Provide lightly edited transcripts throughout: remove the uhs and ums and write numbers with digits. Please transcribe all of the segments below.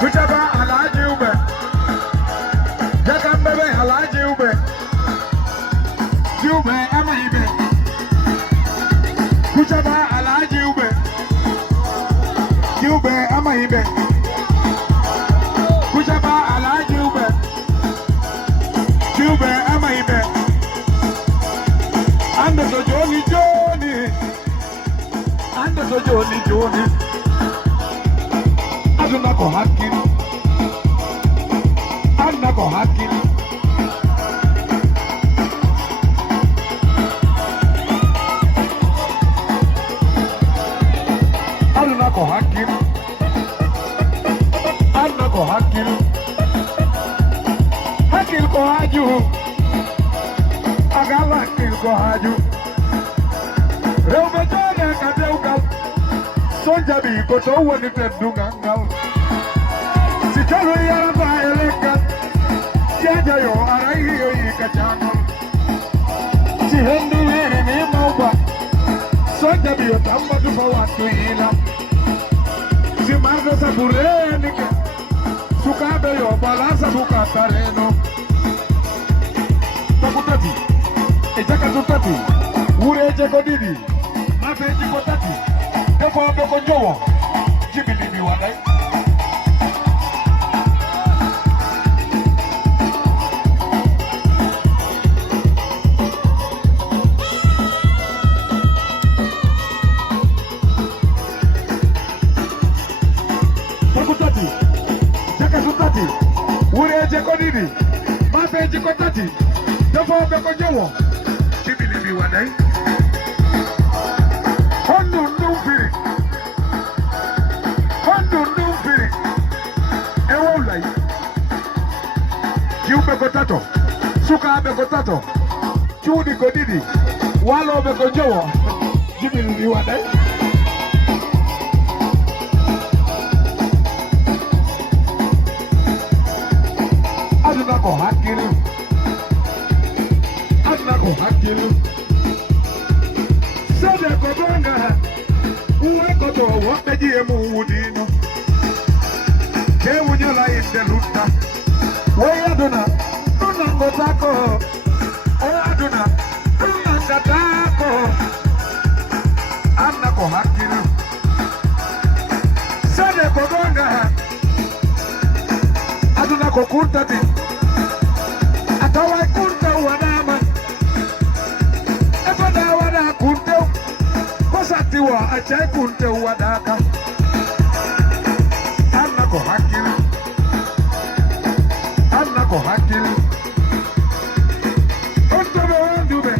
Kuchaba Alaji Ube. Jakambebe Alaji Ube. Jube Ama Ibe. Kuchaba Alaji Ube. Jube Ama Ibe. Kuchaba Alaji Ube. Jube Ama Ibe. Ando so Joni Joni. Ando so Joni Joni. Aduna ko hakin. Aduna ko hakin. Aduna ko hakin. Aduna ko hakin. Hakin ko haju. Agala hakin ko haju. Reume jone kadeuka. Sonjabi koto woni tedungangal. Si chalo yara ba eleka. Jaja yo arai yo ikachano. Si hendu yere ni mauba. Sonjabi yo tamba tufa watu ila. Si marga sabure ke. Sukabe yo balasa bukatareno. Takutati. Ejaka tutati. Ure ejeko didi. Mafe ejeko tati. Therefore, I'm not going to go. Jimmy, leave me one night. Takutati, Jakasutati, Ure Jaconini, Mafe Jicotati. Therefore, I'm not going to go. Jimmy, leave me one night. Hondo no feeling. Hondo no feeling. Ewo lai. Kiume kotato. Suka abe kotato. Chudi kodidi. Walo abe kojowo. Jimmy ni wadai. Aduna ko hakiri. Aduna ko hakiri. Sade kodonga. Uwe koto wapeji emu udino. Kewu nyola inde luta. Wey aduna. Tuna ngotako. Oy aduna. Tuna ngatako. Anna ko hakiri. Sade kodonga. Aduna ko kuntati. Atawai kunta wadama. Efada wada kunteu. Kosatiwa achai kunteu wadaka. Anna ko hakili. Anna ko hakili. Ontebe wendube.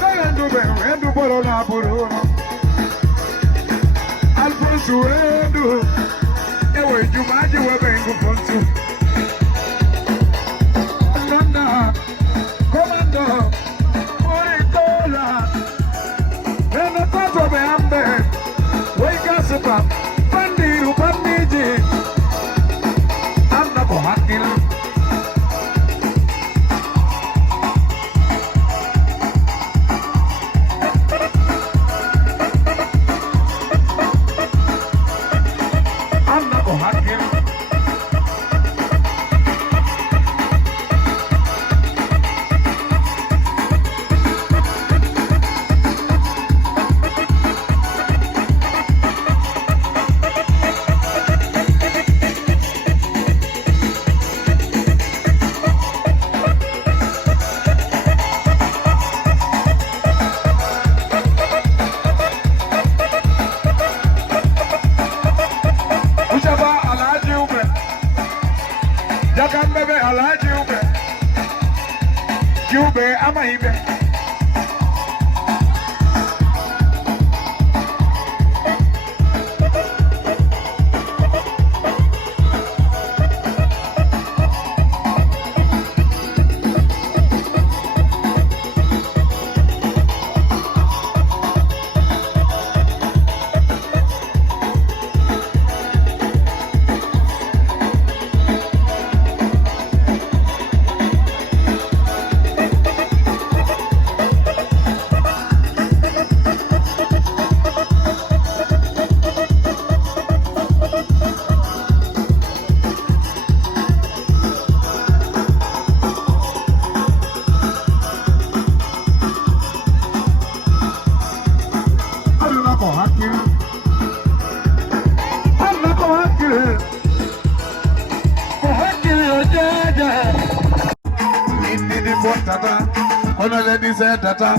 Wendube. Wendu boro na buruno. Alfonso wendu. Ewe jumaji webengu fonsu. Nanda. Komando. Moritola. Ena tato be ambe. Weka supa. Pandiru pandiji. Anna ko hakili. Anna ko hakili. Kuchaba Alaji Ube. Jakambebe Alaji Ube. Jube Ama Ibe. phone tata. Kono lady said tata.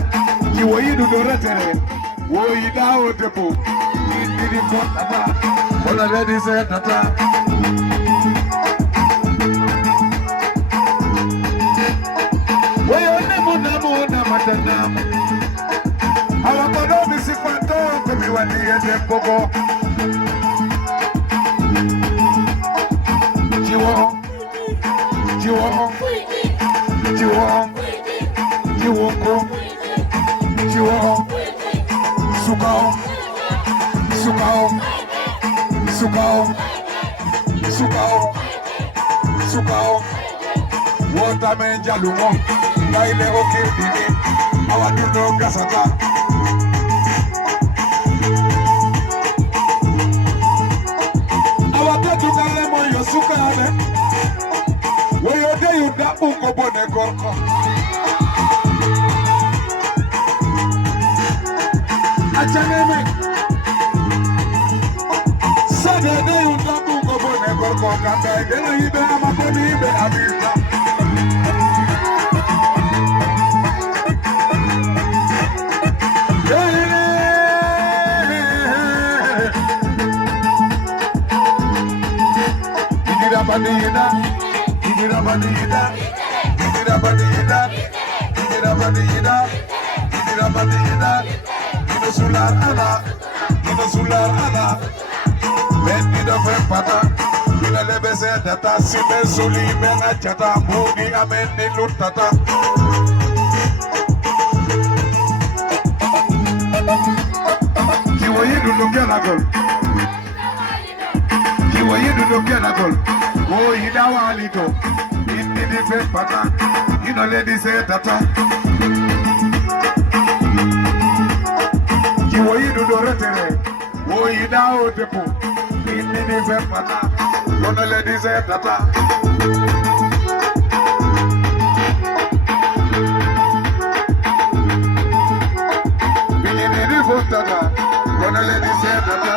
Ki wo yi do retere. Wo yi da o tepo. Di phone tata. Kono lady said tata. Wo yo ne mo na matana. Ala kono mi sifato ko mi wani ede pogo. Jiwo. Sukao. Water men jalumo. Naile okay dini. Awa duno gasata. Awa tetu kalemo yo sukale. Weyo de you da unko bone gorko. Achaneme. Sade de you da unko bone gorko. Kambe dena ibe amakoni ibe abita. Bandida. Sular ana. Bendida fempata. Ina lebese data. Sime suli mena chata. Mudi amendi lutata. Kiwa yidu lukena gol. Kiwa yidu lukena gol. Oh, you know what I do. In the different pattern. You know, ladies say tata. You want you to do it. Oh, you know the pool. In the different pattern. You know, ladies say tata. In the different pattern. You know, ladies say tata.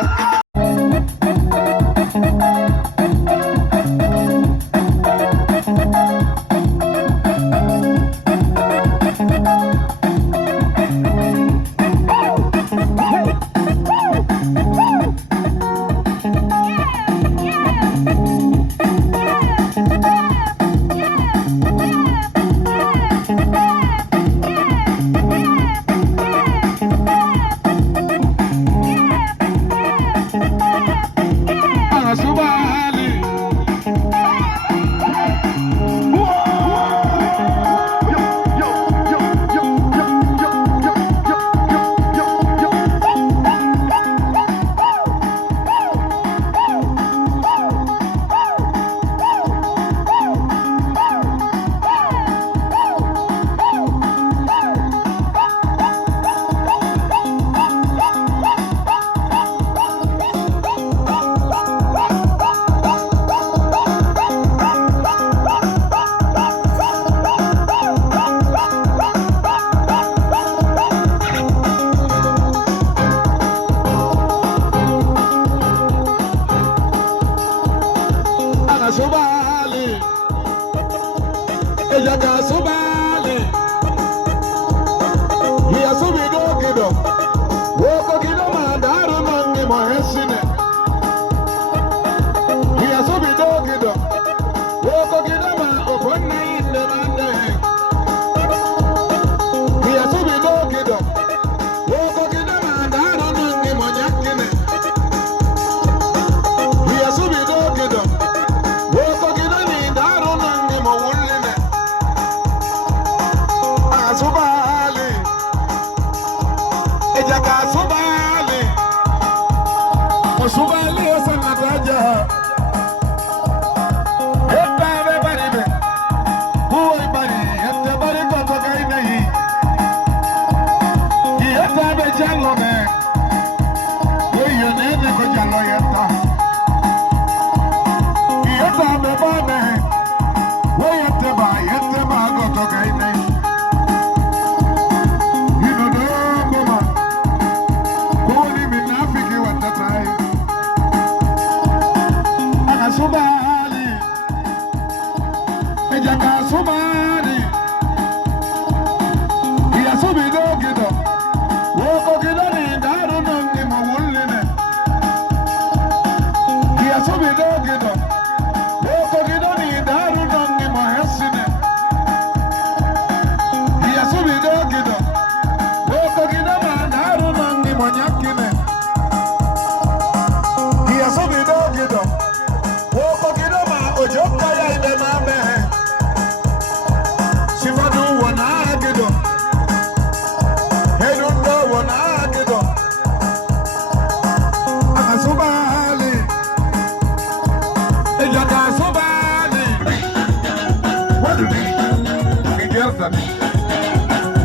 gertani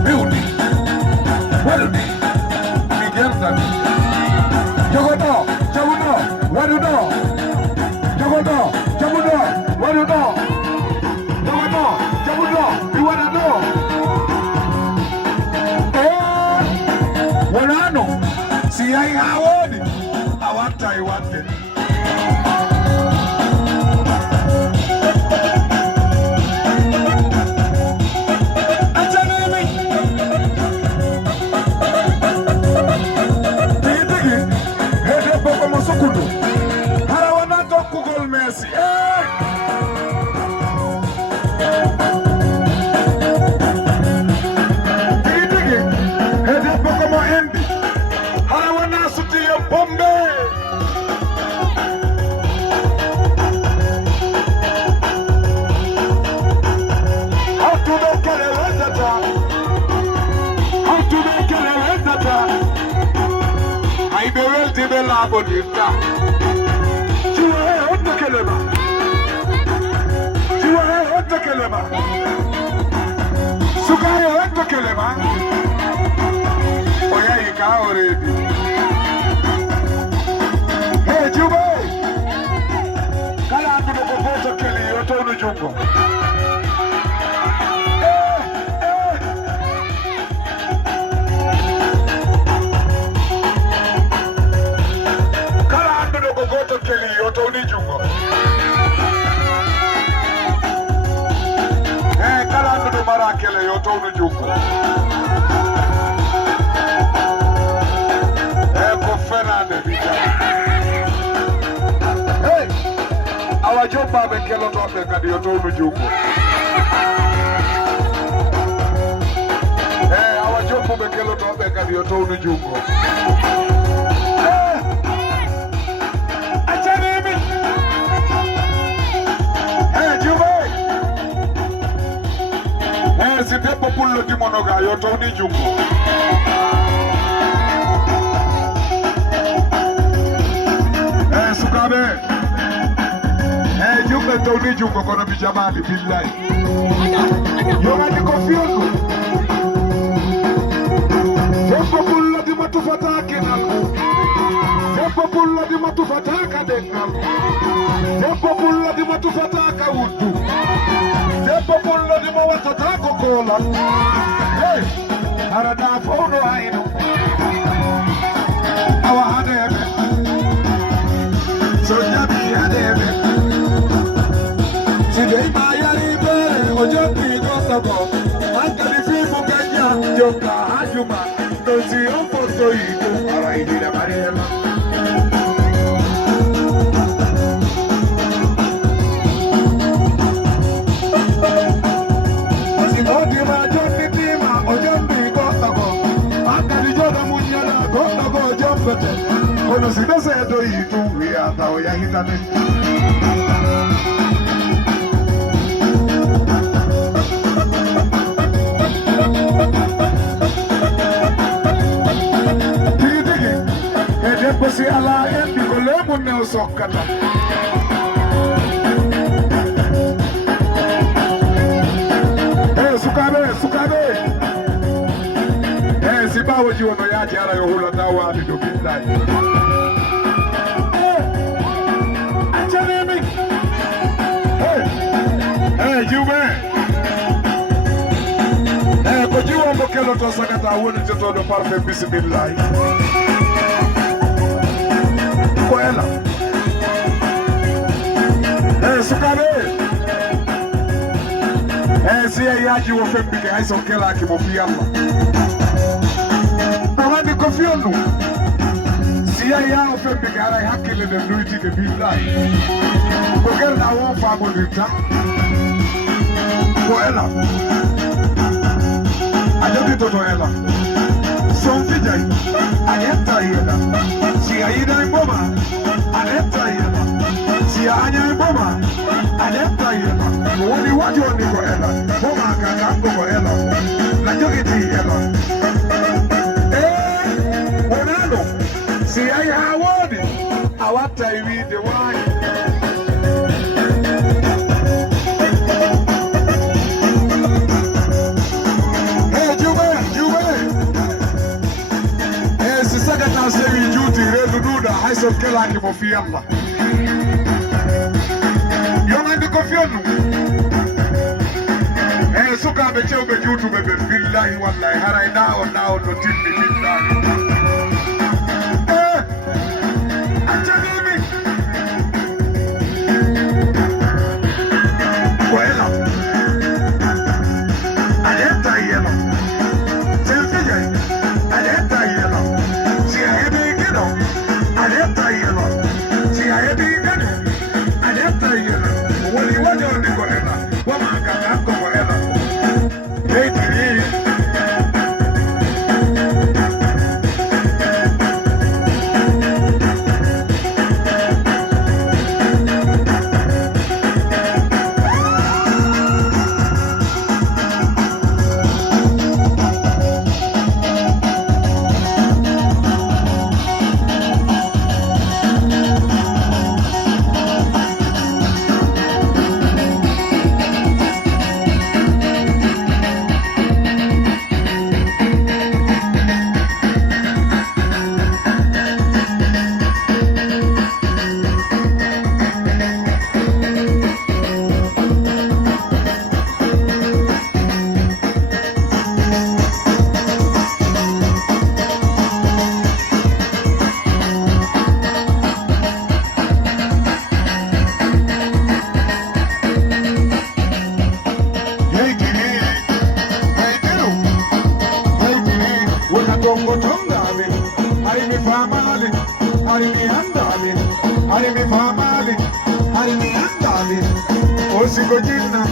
biuni waluni ni gertani jogodo jabudo wadudo jogodo jabudo wadudo jogodo jabudo iwadado wanano si ai hawoni awata iwate la bonita Chua otto kelema Sukayo otto kelema Oya ika already Hey Juba Kala ando kokoto keli otto unujungo Kele yoto unujuko Eko Fernande vita Hey Awajoba bekelo tope kadi yoto unujuko Hey awajoba bekelo tope kadi yoto unujuko Achanimi Hey Juba si tempo pullo di monogaio to ni jungo sukabe jungo to ni jungo kono bi jamani billahi yo ngati ko fioko tempo pullo di matufatake nal tempo pullo di matufataka dengal tempo pullo di matufataka wuddu tempo pullo di mawatata kola hey arada fono aino awa hadebe so jabi hadebe sidei mayari bere ojoki gosabo akali fimu kenya joka hajuma dozi ofoto ito ara idile mariema Kono si bese do itu ya tao ya hitane Tigi depo si ala endi kolemo ne osokata sukabe sibawo jiwono yaje ara yohula tawa ni do billahi achanemi Juba ko jiwo mbokelo to sakata woni to do parfait bismillah ko ela sukabe si yaji wo fembike ay so kela ki mo fi Allah Tawani kofionu siya ya ofembe gara hakile de nuiti de billahi Koker na wo fa bonita Ko ela Ajobi toto ela Son fijay Ayeta yela Siya ida mboma Ayeta yela Siya anya mboma Ayeta yela Wani wajo ni ko ela Mboma kakango ko ela Najogi ti ela See, I want it. I want to read the wine. kela ki mo fi Allah yo ngandi ko fionu suka be cheu be jutu be billahi wallahi haray na on no timmi billahi achadimi kwela aleta yelo selfie aleta yelo si ahebi gino aleta yelo si ahebi gino aleta yelo wali wajo ni kolela wama kaka ko kolela hey tiri Osigojina,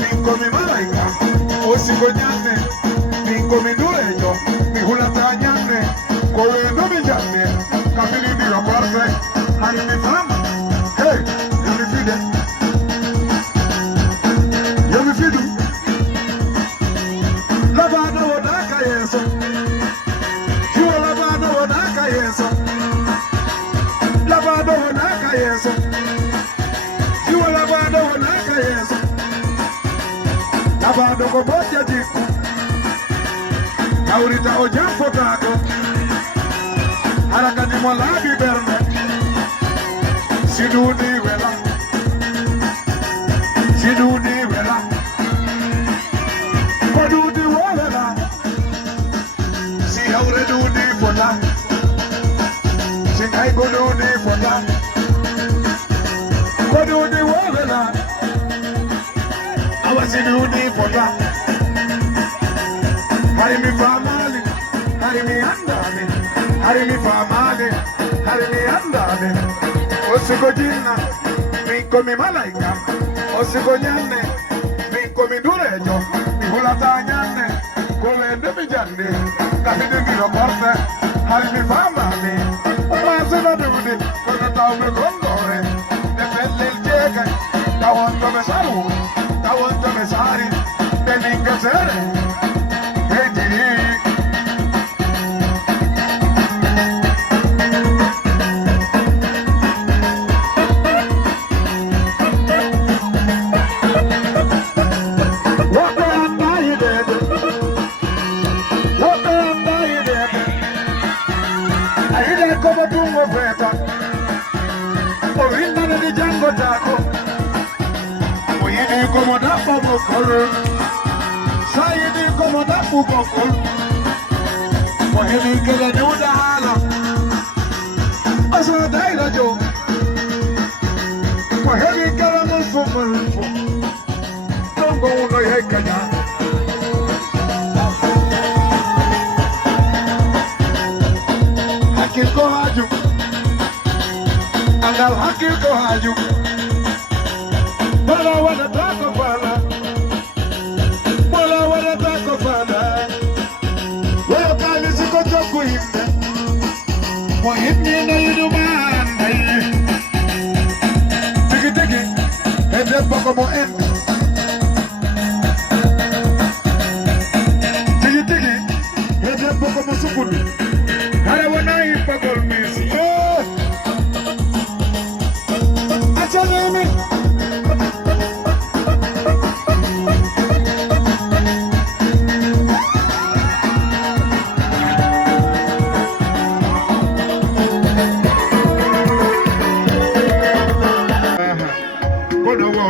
minko mi malaika. Osigojane, minko mi dureño. Mi hulatañane, kowe no mi jane. Kafiri mi raparte, hari mi fama. Hey, yo mi fide. Yo mi fidu. Labana wodaka yeso. Yo labana wodaka yeso. Labana wodaka yeso. Yeso Labado ko boja jiku Kaurita ojam fotato Harakati mwalabi berne Siduni wela Siduni wela Kodudi wala Si haure duni fota Si kai kodudi fota Kodudi wala Awasiduni fota Hari mi famali Hari mi andame Hari mi famali Hari mi andame Osigojina Minko mi malaika Osigojane Minko mi dureño Mi hulatañane Kolende mi jande Kafidi mi roporte Hari mi famali Umasina dudi Kono taume kondore Depende il jega Tawanto me salu Tawanto me sari Belinga sere Vedi Como tu oferta, orina de Django Taco. Oye, como da poco color, sai como da poco color. Oye, que le nuda hala, asa dai la yo. Oye, que la no somos, tongo uno y hay callar. Hakil ko haju Angal hakil ko haju Bola wada tako fala Bola wada tako fala Weo kali siko choku himne Mo himne na yudu manda Tiki tiki Ede poko mo emi Tiki tiki Ede poko mo sukudu Hara wana hipa golmisi Achademi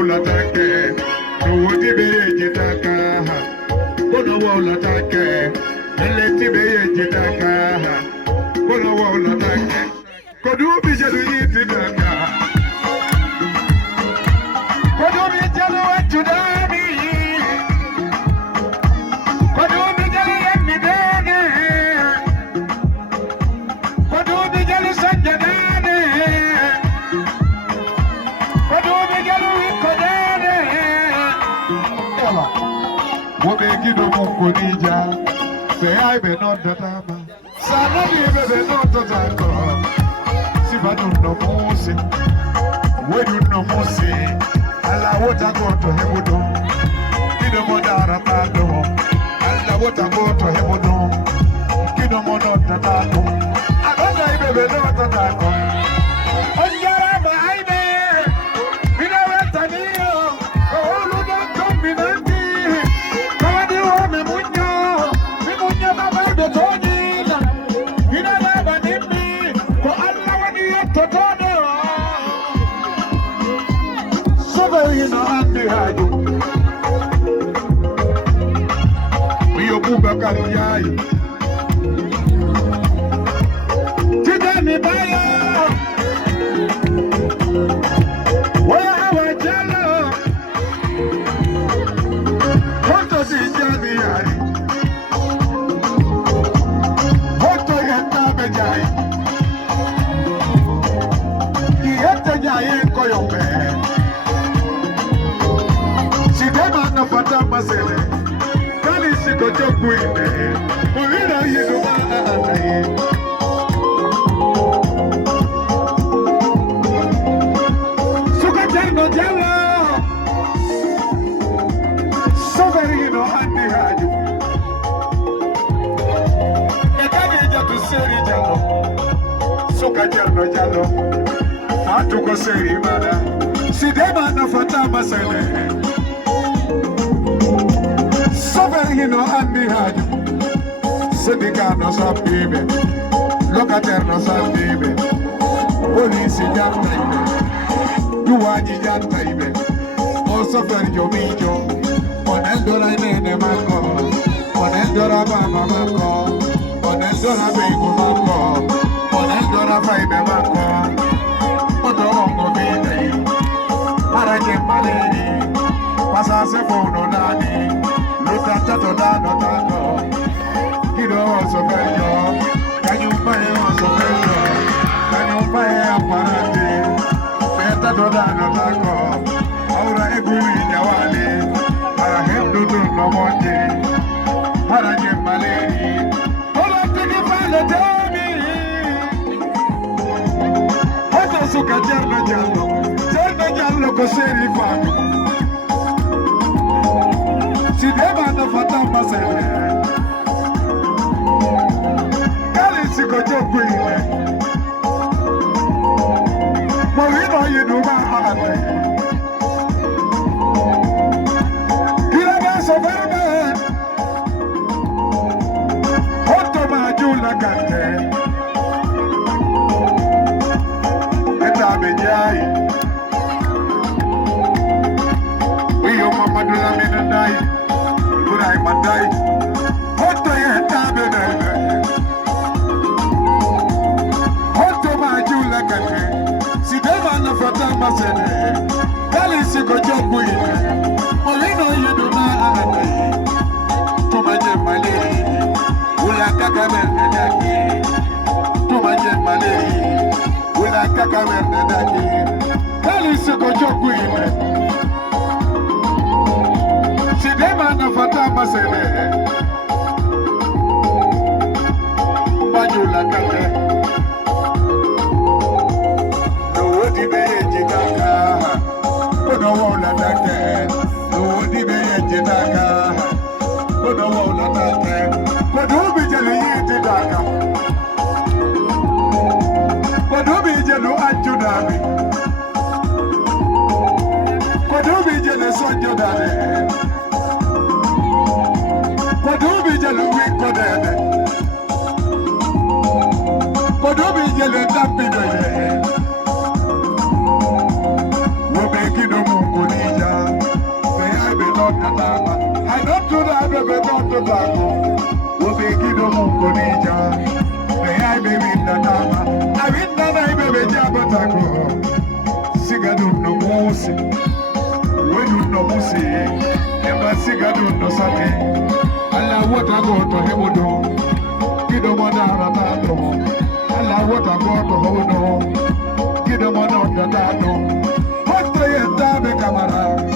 wala take, no wodi be jitaka. Kono wala take, eleti be jitaka. Kono wala take, kodu bi jelu yitaka. Kodu bi jelu watudami. Kodu bi jelu yemidane. Kodu bi jelu sanjadane. Kodu bi jelu wikodane. Ela, wobe gido mungonija. Say I be not the time. Sanadi be not the time. Sibadu no musi, wedu no musi. Alla wota go to hebudo. Kido modara tado. Alla wota go to hebudo. Kido modara tado. Agada ibe not the time. Onjara ma aibe. Mina wetaniyo. Olu don kombinanti. Kawadi ho me munyo. Me munyo baba ibe toni. Ina baba nimbi. Ko alla wadi yototone. You know, I'm the haju. We are Bubakari. Today, me buy. Where our jello? What does it tell me? What do you have to jai? You have to jai in Koyombe. Fatama sele, kali siko choku ine, mulina yedu anaye. Suka jango jalo, soverino andi haju. Ekage jatu seri jalo, suka jango jalo, atuko seri mana. Sidema na Fatama sele. Soverino andi haju. Sedicano sappibe. Locaterno sappibe. Polisi jantaibe. Duagi jantaibe. O soferio mijo. Oneldora inene manco. Oneldora mama manco. Oneldora beigu manco. Oneldora faibe manco. Otorongo bidei. Para che malini. Pasase fono nani. Tato dano tato, kido oso bello, kanyumbae oso bello, kanyumbae aparate, tato dano tato, aura egui nyawale, para hemdu no monte, para nyemaleni, hola tiki pale temi, hoto suka jallo koseri fami. Sidema na Fatama sele. Kali siko choku ine. Mawino yiduma ane. Kila baso bebe. Hoto majula kante. Eta bejai. Wiyo mamadula minandai. Kurai mandai, hoto ye tabe nene, hoto majula kane, sidema na Fatama sene, kali siko joku ine, molino yeduna ane, tumaje male, ula kaka mene daki, tumaje male, ula kaka mene daki, kali siko joku ine. Sidema na Fatama sele. Majula kate. No wodi be jitaka. Kono wala take. No wodi be jitaka. Kono wala take. Kono bi jeli jitaka. Kono bi jelu anjudami. Kono bi jele sonjodane. Kodubi jelu wikodede. Kodubi jelu tapidede. Wobe kido mungu nija. do that, baby, not to talk. We'll be given more Nija. May I be in the Nama? I mean, that I baby Jabatago. Sigadu no Mosi. When you know Mosi, never Sigadu no Sati. Allah, what I go to Hemodo. Gido Madarato. Allah, what I go to Hodo. Gido Madarato. What do you have, Camara?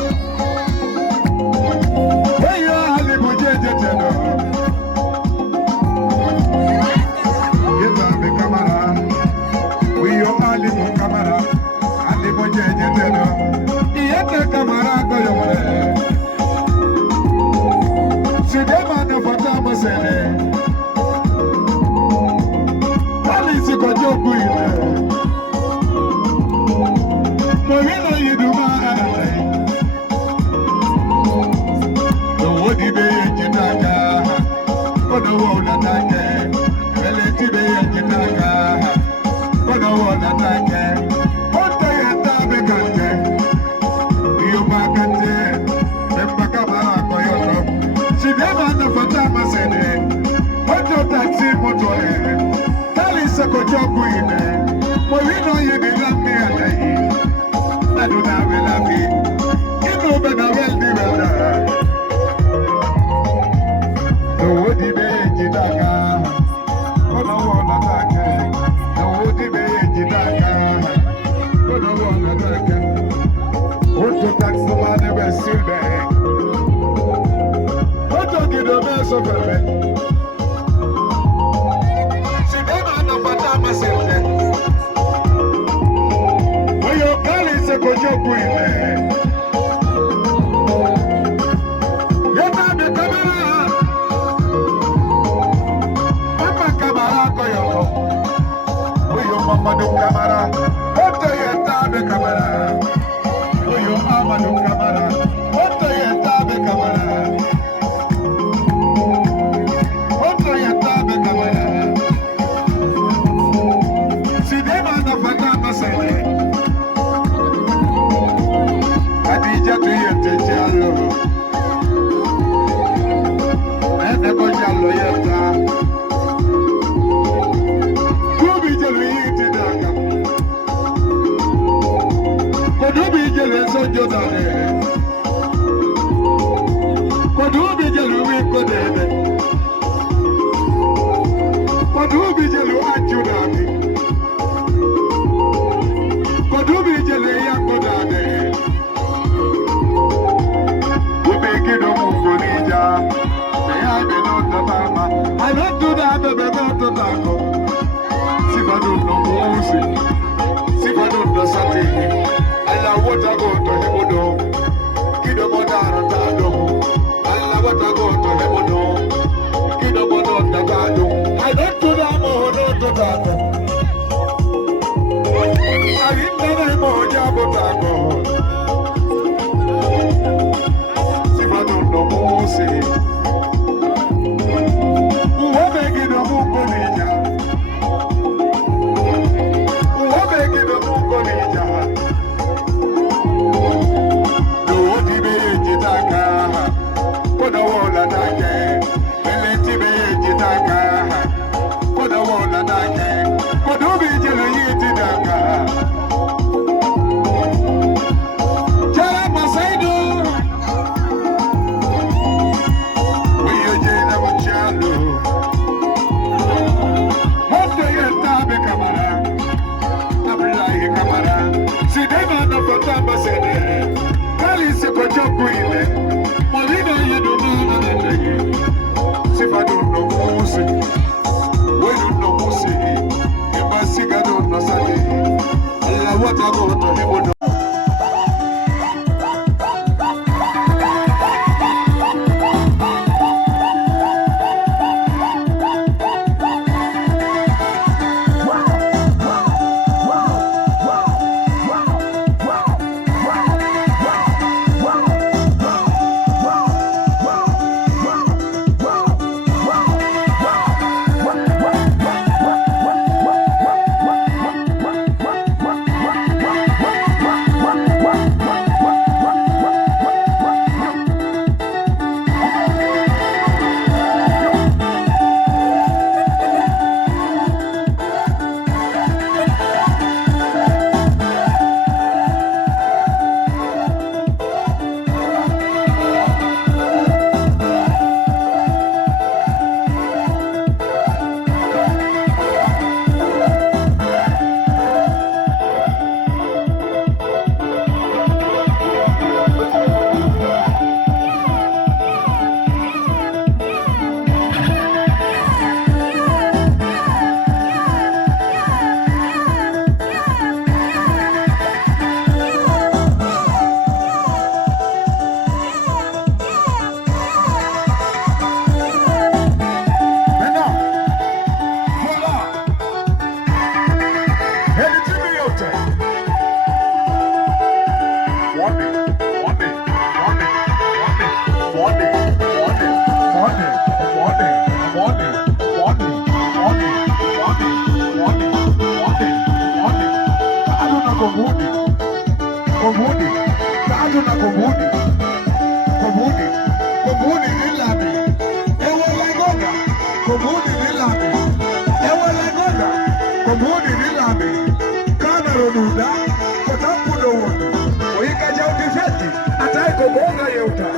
kogonga yeuta.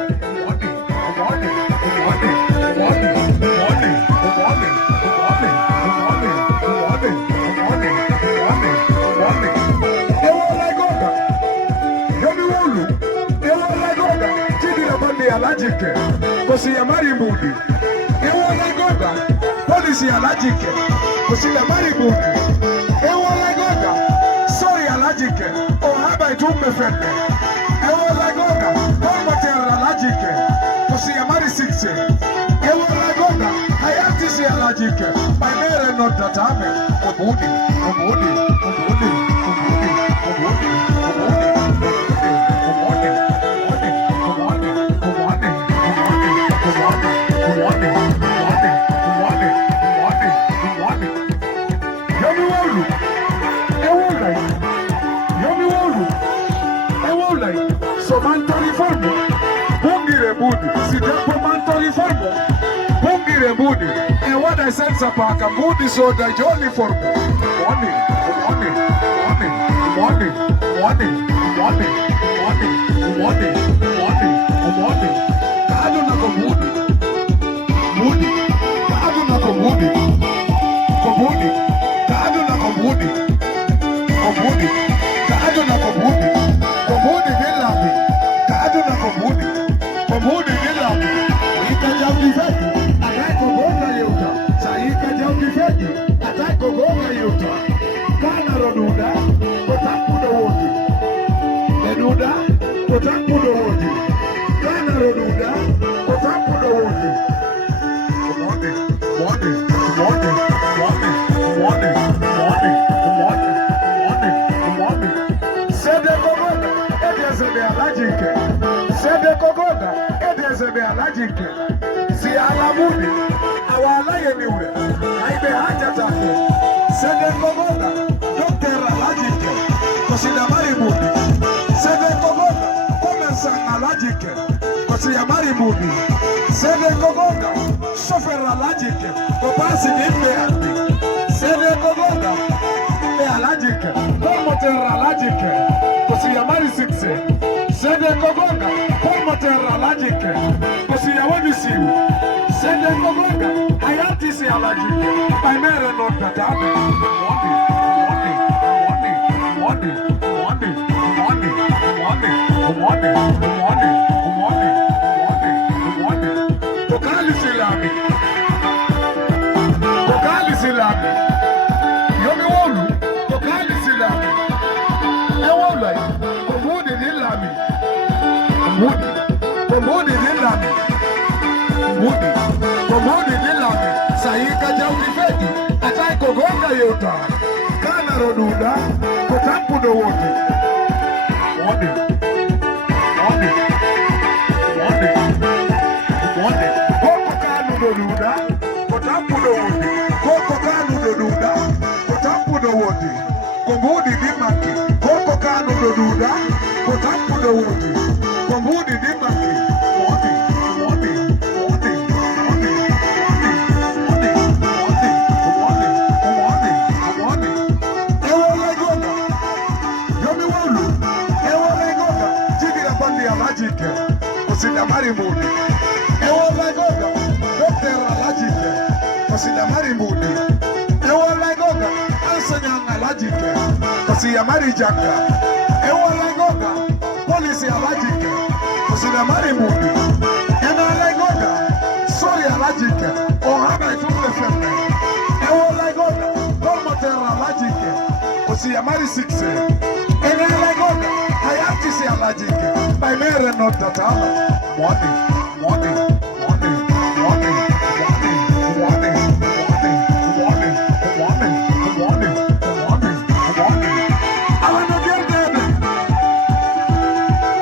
Allergic, because you are married moody. You want to go back, policy allergic, because you are married moody. You want to go back, sorry allergic, or have I told my friend? You want to go back, one material allergic, because you are married 60. You want to go back, I have to say allergic, my mare not that time. Oh, body, oh, body, oh, body, oh, body, oh, body, oh, body. Mantoli formo, pungire budi, si tempo mantoli formo, pungire budi, e wada senza paka budi so da jolly formo. Money, money, money, money, money, money, money, money, money, money. Kado na budi, budi, kado na budi, budi, kado na budi, budi, kado na budi, budi vela. Komuni nila ikaja ukifeji atai kogonga yeuta sa ikaja ukifeji atai kogonga yeuta kana roduda kotakudo wote roduda kotakudo wote kana roduda kotakudo wote mwone mwone mwone mwone mwone mwone mwone mwone sede kogonga ede sede alajike sede kogonga ede allergic. Si alamuni awalaye niwe aibe haja take. Sede kogonga doctor allergic. Kosida maribudi. Sede kogonga komensa allergic. Kosida maribudi. Sede kogonga sofer allergic. Kopasi nimbe ati. Sede kogonga me allergic. Komoter allergic. Kosida mari 6. Sede kogonga komoter allergic. Because you want to see you. Send them to go. I have to say allergic. My mother not that happened. Money. Kokali silami. Kokali silami. Yomi wolu. Kokali silami. Ewolai. Komudi nilami. Komudi nilami. Komudi nilami. Saika jauni fedi. Atai kogonga yota. Kana roduda. Kotampudo wote. Money. Koko kanu doduda. Kotampudo wote. Koko kanu doduda. Kotampudo wote. Komudi dimaki. Koko kanu doduda. Kotampudo wote. Komudi dimaki. Kosida maribudi. Ewa lagoga. Doctor allergic. Kosida maribudi. Ewa lagoga. Ansanyang allergic. Kosida marijanga. Ewa lagoga. Policy allergic. Kosida maribudi. Ena lagoga. Sorry allergic. Ohana itumle femme. Ewa lagoga. Dormoter allergic. Kosida mari 6. Ena lagoga. Hayati allergic. My mare not that Money. I want to get there.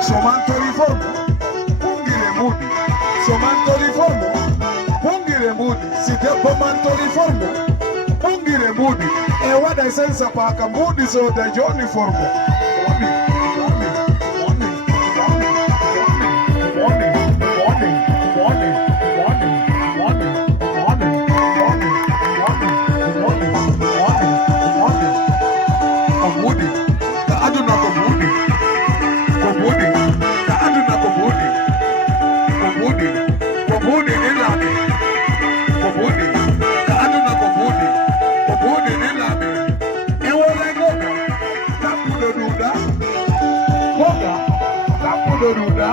So manto riformo, pungile mudi. So manto riformo, pungile mudi. Si tempo manto riformo, pungile mudi. E wada senza paka mudi so da giorni formo.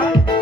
Thank you.